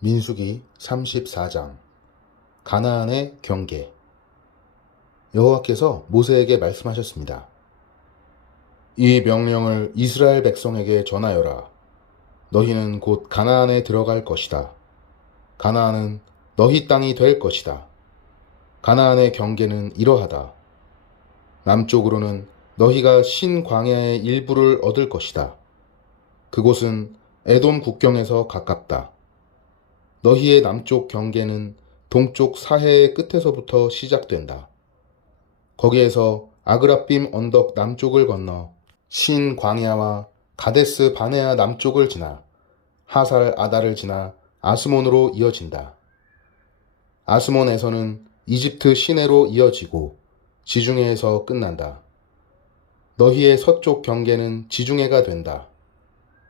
민수기 34장 가나안의 경계. 여호와께서 모세에게 말씀하셨습니다. 이 명령을 이스라엘 백성에게 전하여라. 너희는 곧 가나안에 들어갈 것이다. 가나안은 너희 땅이 될 것이다. 가나안의 경계는 이러하다. 남쪽으로는 너희가 신 광야의 일부를 얻을 것이다. 그곳은 에돔 국경에서 가깝다. 너희의 남쪽 경계는 동쪽 사해의 끝에서부터 시작된다. 거기에서 아그라빔 언덕 남쪽을 건너 신 광야와 가데스 바네아 남쪽을 지나 하살 아달을 지나 아스몬으로 이어진다. 아스몬에서는 이집트 시내로 이어지고 지중해에서 끝난다. 너희의 서쪽 경계는 지중해가 된다.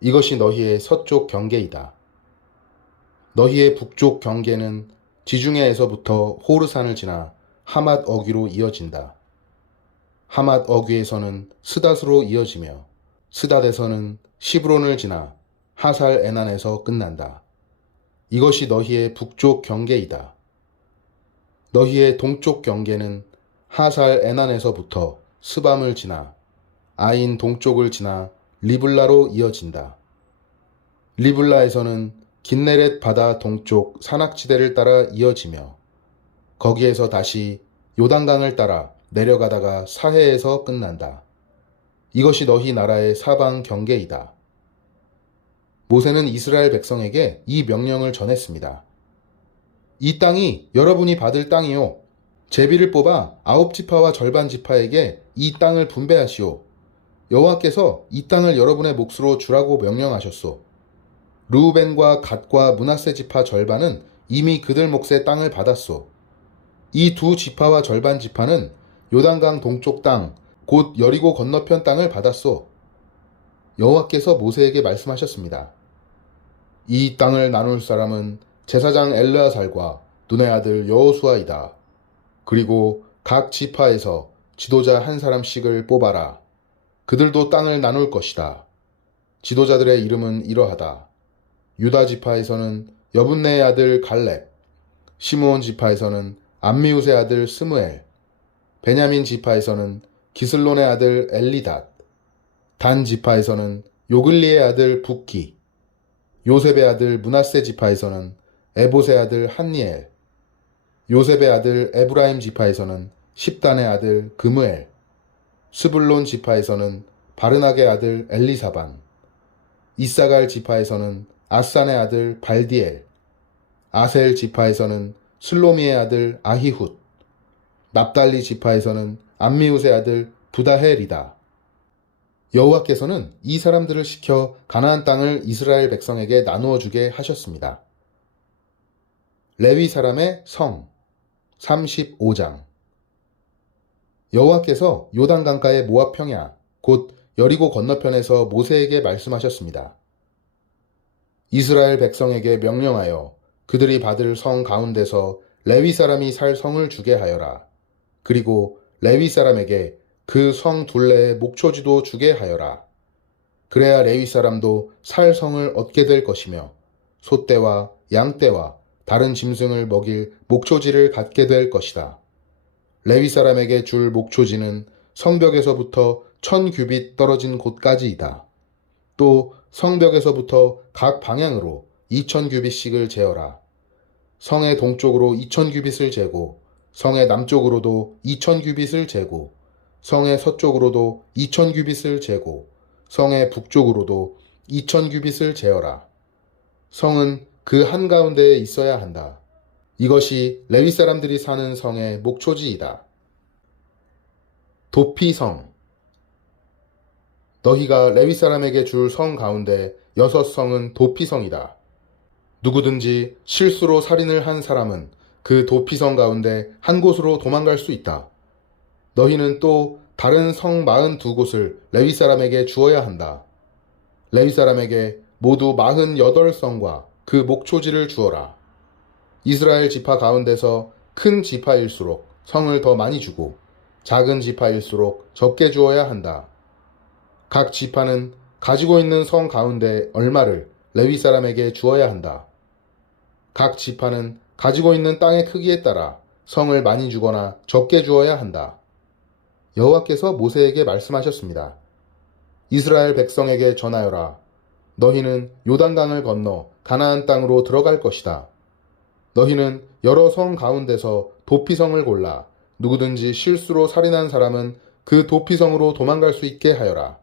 이것이 너희의 서쪽 경계이다. 너희의 북쪽 경계는 지중해에서부터 호르산을 지나 하맛 어귀로 이어진다. 하맛 어귀에서는 스닷으로 이어지며 스닷에서는 시브론을 지나 하살 에난에서 끝난다. 이것이 너희의 북쪽 경계이다. 너희의 동쪽 경계는 하살 에난에서부터 스밤을 지나 아인 동쪽을 지나 리블라로 이어진다. 리블라에서는 긴네렛 바다 동쪽 산악지대를 따라 이어지며 거기에서 다시 요단강을 따라 내려가다가 사해에서 끝난다. 이것이 너희 나라의 사방 경계이다. 모세는 이스라엘 백성에게 이 명령을 전했습니다. 이 땅이 여러분이 받을 땅이요. 제비를 뽑아 9지파와 절반 지파에게 이 땅을 분배하시오. 여호와께서 이 땅을 여러분의 몫으로 주라고 명령하셨소. 르우벤과 갓과 므낫세 지파 절반은 이미 그들 몫의 땅을 받았소. 이 두 지파와 절반 지파는 요단강 동쪽 땅, 곧 여리고 건너편 땅을 받았소. 여호와께서 모세에게 말씀하셨습니다. 이 땅을 나눌 사람은 제사장 엘르아살과 눈의 아들 여호수아이다. 그리고 각 지파에서 지도자 한 사람씩을 뽑아라. 그들도 땅을 나눌 것이다. 지도자들의 이름은 이러하다. 유다 지파에서는 여분네의 아들 갈렙, 시므온 지파에서는 암미우스의 아들 스무엘, 베냐민 지파에서는 기슬론의 아들 엘리닷, 단 지파에서는 요글리의 아들 붓기, 요셉의 아들 므낫세 지파에서는 에봇의 아들 한니엘, 요셉의 아들 에브라임 지파에서는 십단의 아들 그무엘, 스불론 지파에서는 바르낙의 아들 엘리사반, 이사갈 지파에서는 아산의 아들 발디엘, 아셀 지파에서는 슬로미의 아들 아히훗, 납달리 지파에서는 암미우스의 아들 부다헬이다. 여호와께서는 이 사람들을 시켜 가나안 땅을 이스라엘 백성에게 나누어 주게 하셨습니다. 레위 사람의 성 35장. 여호와께서 요단강가의 모압 평야 곧 여리고 건너편에서 모세에게 말씀하셨습니다. 이스라엘 백성에게 명령하여 그들이 받을 성 가운데서 레위 사람이 살 성을 주게 하여라. 그리고 레위 사람에게 그 성 둘레의 목초지도 주게 하여라. 그래야 레위 사람도 살 성을 얻게 될 것이며 소떼와 양떼와 다른 짐승을 먹일 목초지를 갖게 될 것이다. 레위 사람에게 줄 목초지는 성벽에서부터 1000규빗 떨어진 곳까지이다. 또 성벽에서부터 각 방향으로 2000규빗씩을 재어라. 성의 동쪽으로 2000규빗을 재고 성의 남쪽으로도 2000규빗을 재고 성의 서쪽으로도 2000규빗을 재고 성의 북쪽으로도 2000규빗을 재어라. 성은 그 한가운데에 있어야 한다. 이것이 레위 사람들이 사는 성의 목초지이다. 도피성. 너희가 레위 사람에게 줄 성 가운데 6성은 도피성이다. 누구든지 실수로 살인을 한 사람은 그 도피성 가운데 한 곳으로 도망갈 수 있다. 너희는 또 다른 성 42곳을 레위 사람에게 주어야 한다. 레위 사람에게 모두 48성과 그 목초지를 주어라. 이스라엘 지파 가운데서 큰 지파일수록 성을 더 많이 주고 작은 지파일수록 적게 주어야 한다. 각 지파는 가지고 있는 성 가운데 얼마를 레위 사람에게 주어야 한다. 각 지파는 가지고 있는 땅의 크기에 따라 성을 많이 주거나 적게 주어야 한다. 여호와께서 모세에게 말씀하셨습니다. 이스라엘 백성에게 전하여라. 너희는 요단강을 건너 가나안 땅으로 들어갈 것이다. 너희는 여러 성 가운데서 도피성을 골라 누구든지 실수로 살인한 사람은 그 도피성으로 도망갈 수 있게 하여라.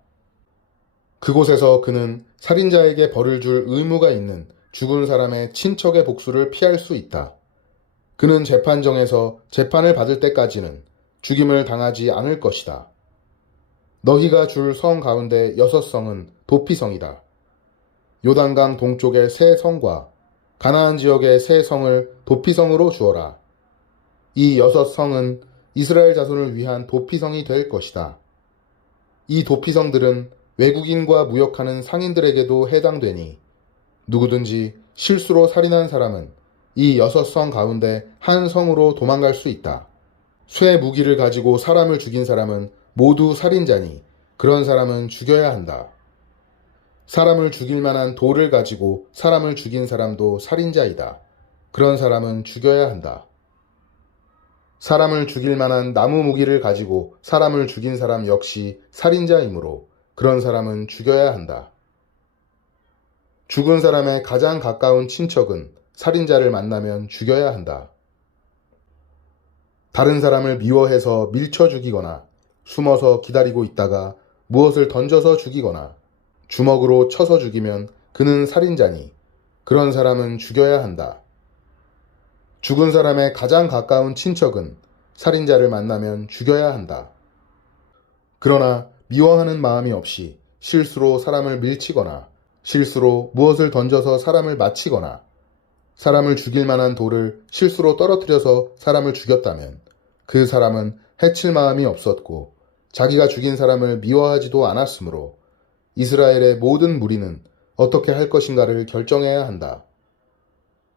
그곳에서 그는 살인자에게 벌을 줄 의무가 있는 죽은 사람의 친척의 복수를 피할 수 있다. 그는 재판정에서 재판을 받을 때까지는 죽임을 당하지 않을 것이다. 너희가 줄 성 가운데 6성은 도피성이다. 요단강 동쪽의 세 성과 가나안 지역의 세 성을 도피성으로 주어라. 이 6성은 이스라엘 자손을 위한 도피성이 될 것이다. 이 도피성들은 외국인과 무역하는 상인들에게도 해당되니 누구든지 실수로 살인한 사람은 이 6성 가운데 한 성으로 도망갈 수 있다. 쇠 무기를 가지고 사람을 죽인 사람은 모두 살인자니 그런 사람은 죽여야 한다. 사람을 죽일 만한 돌을 가지고 사람을 죽인 사람도 살인자이다. 그런 사람은 죽여야 한다. 사람을 죽일 만한 나무 무기를 가지고 사람을 죽인 사람 역시 살인자이므로 그런 사람은 죽여야 한다. 죽은 사람의 가장 가까운 친척은 살인자를 만나면 죽여야 한다. 다른 사람을 미워해서 밀쳐 죽이거나 숨어서 기다리고 있다가 무엇을 던져서 죽이거나 주먹으로 쳐서 죽이면 그는 살인자니 그런 사람은 죽여야 한다. 죽은 사람의 가장 가까운 친척은 살인자를 만나면 죽여야 한다. 그러나 미워하는 마음이 없이 실수로 사람을 밀치거나 실수로 무엇을 던져서 사람을 맞히거나 사람을 죽일 만한 돌을 실수로 떨어뜨려서 사람을 죽였다면 그 사람은 해칠 마음이 없었고 자기가 죽인 사람을 미워하지도 않았으므로 이스라엘의 모든 무리는 어떻게 할 것인가를 결정해야 한다.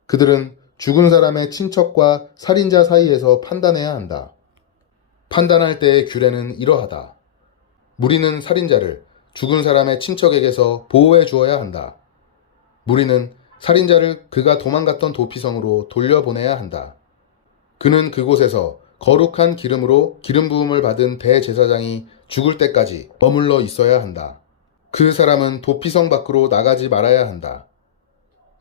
그들은 죽은 사람의 친척과 살인자 사이에서 판단해야 한다. 판단할 때의 규례는 이러하다. 무리는 살인자를 죽은 사람의 친척에게서 보호해 주어야 한다. 무리는 살인자를 그가 도망갔던 도피성으로 돌려보내야 한다. 그는 그곳에서 거룩한 기름으로 기름 부음을 받은 대제사장이 죽을 때까지 머물러 있어야 한다. 그 사람은 도피성 밖으로 나가지 말아야 한다.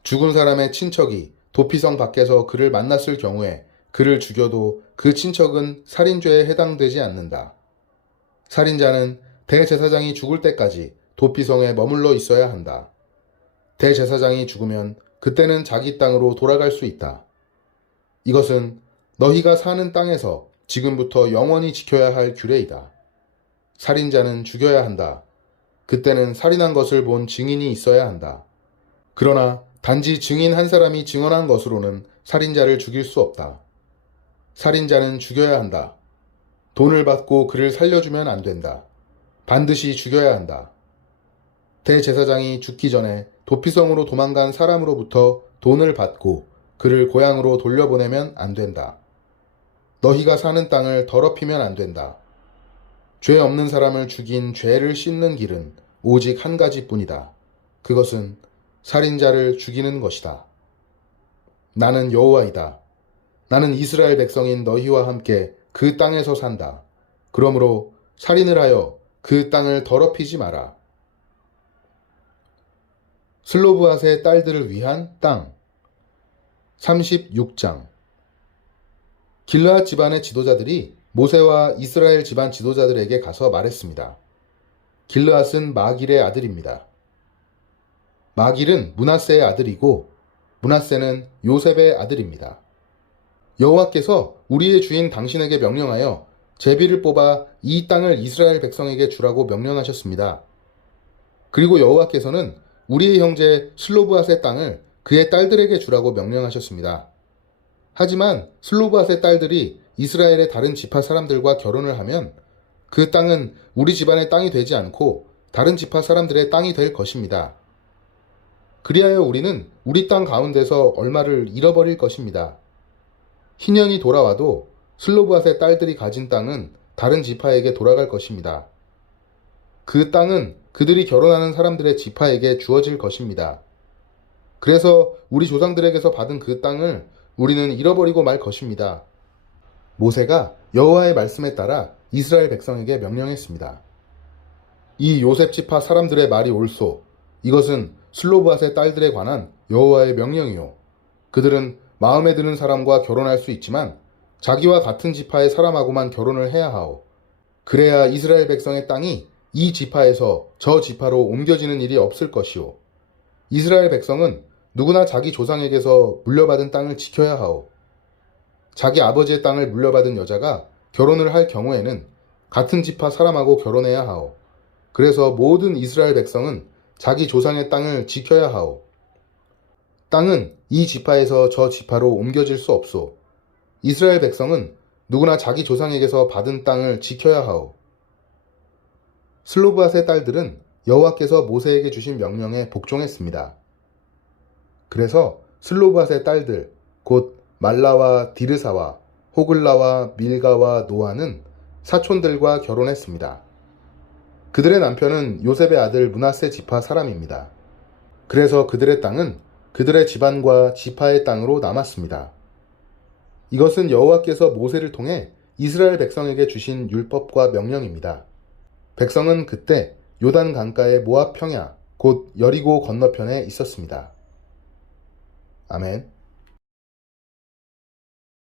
죽은 사람의 친척이 도피성 밖에서 그를 만났을 경우에 그를 죽여도 그 친척은 살인죄에 해당되지 않는다. 살인자는 대제사장이 죽을 때까지 도피성에 머물러 있어야 한다. 대제사장이 죽으면 그때는 자기 땅으로 돌아갈 수 있다. 이것은 너희가 사는 땅에서 지금부터 영원히 지켜야 할 규례이다. 살인자는 죽여야 한다. 그때는 살인한 것을 본 증인이 있어야 한다. 그러나 단지 증인 한 사람이 증언한 것으로는 살인자를 죽일 수 없다. 살인자는 죽여야 한다. 돈을 받고 그를 살려주면 안 된다. 반드시 죽여야 한다. 대제사장이 죽기 전에 도피성으로 도망간 사람으로부터 돈을 받고 그를 고향으로 돌려보내면 안 된다. 너희가 사는 땅을 더럽히면 안 된다. 죄 없는 사람을 죽인 죄를 씻는 길은 오직 한 가지뿐이다. 그것은 살인자를 죽이는 것이다. 나는 여호와이다. 나는 이스라엘 백성인 너희와 함께 그 땅에서 산다. 그러므로 살인을 하여 그 땅을 더럽히지 마라. 슬로브앗의 딸들을 위한 땅 36장 길르앗 집안의 지도자들이 모세와 이스라엘 집안 지도자들에게 가서 말했습니다. 길르앗은 마길의 아들입니다. 마길은 므낫세의 아들이고 므낫세는 요셉의 아들입니다. 여호와께서 우리의 주인 당신에게 명령하여 제비를 뽑아 이 땅을 이스라엘 백성에게 주라고 명령하셨습니다. 그리고 여호와께서는 우리의 형제 슬로브앗의 땅을 그의 딸들에게 주라고 명령하셨습니다. 하지만 슬로브앗의 딸들이 이스라엘의 다른 지파 사람들과 결혼을 하면 그 땅은 우리 집안의 땅이 되지 않고 다른 지파 사람들의 땅이 될 것입니다. 그리하여 우리는 우리 땅 가운데서 얼마를 잃어버릴 것입니다. 희년이 돌아와도 슬로브앗의 딸들이 가진 땅은 다른 지파에게 돌아갈 것입니다. 그 땅은 그들이 결혼하는 사람들의 지파에게 주어질 것입니다. 그래서 우리 조상들에게서 받은 그 땅을 우리는 잃어버리고 말 것입니다. 모세가 여호와의 말씀에 따라 이스라엘 백성에게 명령했습니다. 이 요셉 지파 사람들의 말이 옳소. 이것은 슬로브앗의 딸들에 관한 여호와의 명령이요. 그들은 마음에 드는 사람과 결혼할 수 있지만 자기와 같은 지파의 사람하고만 결혼을 해야 하오. 그래야 이스라엘 백성의 땅이 이 지파에서 저 지파로 옮겨지는 일이 없을 것이오. 이스라엘 백성은 누구나 자기 조상에게서 물려받은 땅을 지켜야 하오. 자기 아버지의 땅을 물려받은 여자가 결혼을 할 경우에는 같은 지파 사람하고 결혼해야 하오. 그래서 모든 이스라엘 백성은 자기 조상의 땅을 지켜야 하오. 땅은 이 지파에서 저 지파로 옮겨질 수 없소. 이스라엘 백성은 누구나 자기 조상에게서 받은 땅을 지켜야 하오. 슬로브앗의 딸들은 여호와께서 모세에게 주신 명령에 복종했습니다. 그래서 슬로브앗의 딸들, 곧 말라와 디르사와 호글라와 밀가와 노아는 사촌들과 결혼했습니다. 그들의 남편은 요셉의 아들 므낫세 지파 사람입니다. 그래서 그들의 땅은 그들의 집안과 지파의 땅으로 남았습니다. 이것은 여호와께서 모세를 통해 이스라엘 백성에게 주신 율법과 명령입니다. 백성은 그때 요단 강가의 모압 평야, 곧 여리고 건너편에 있었습니다. 아멘.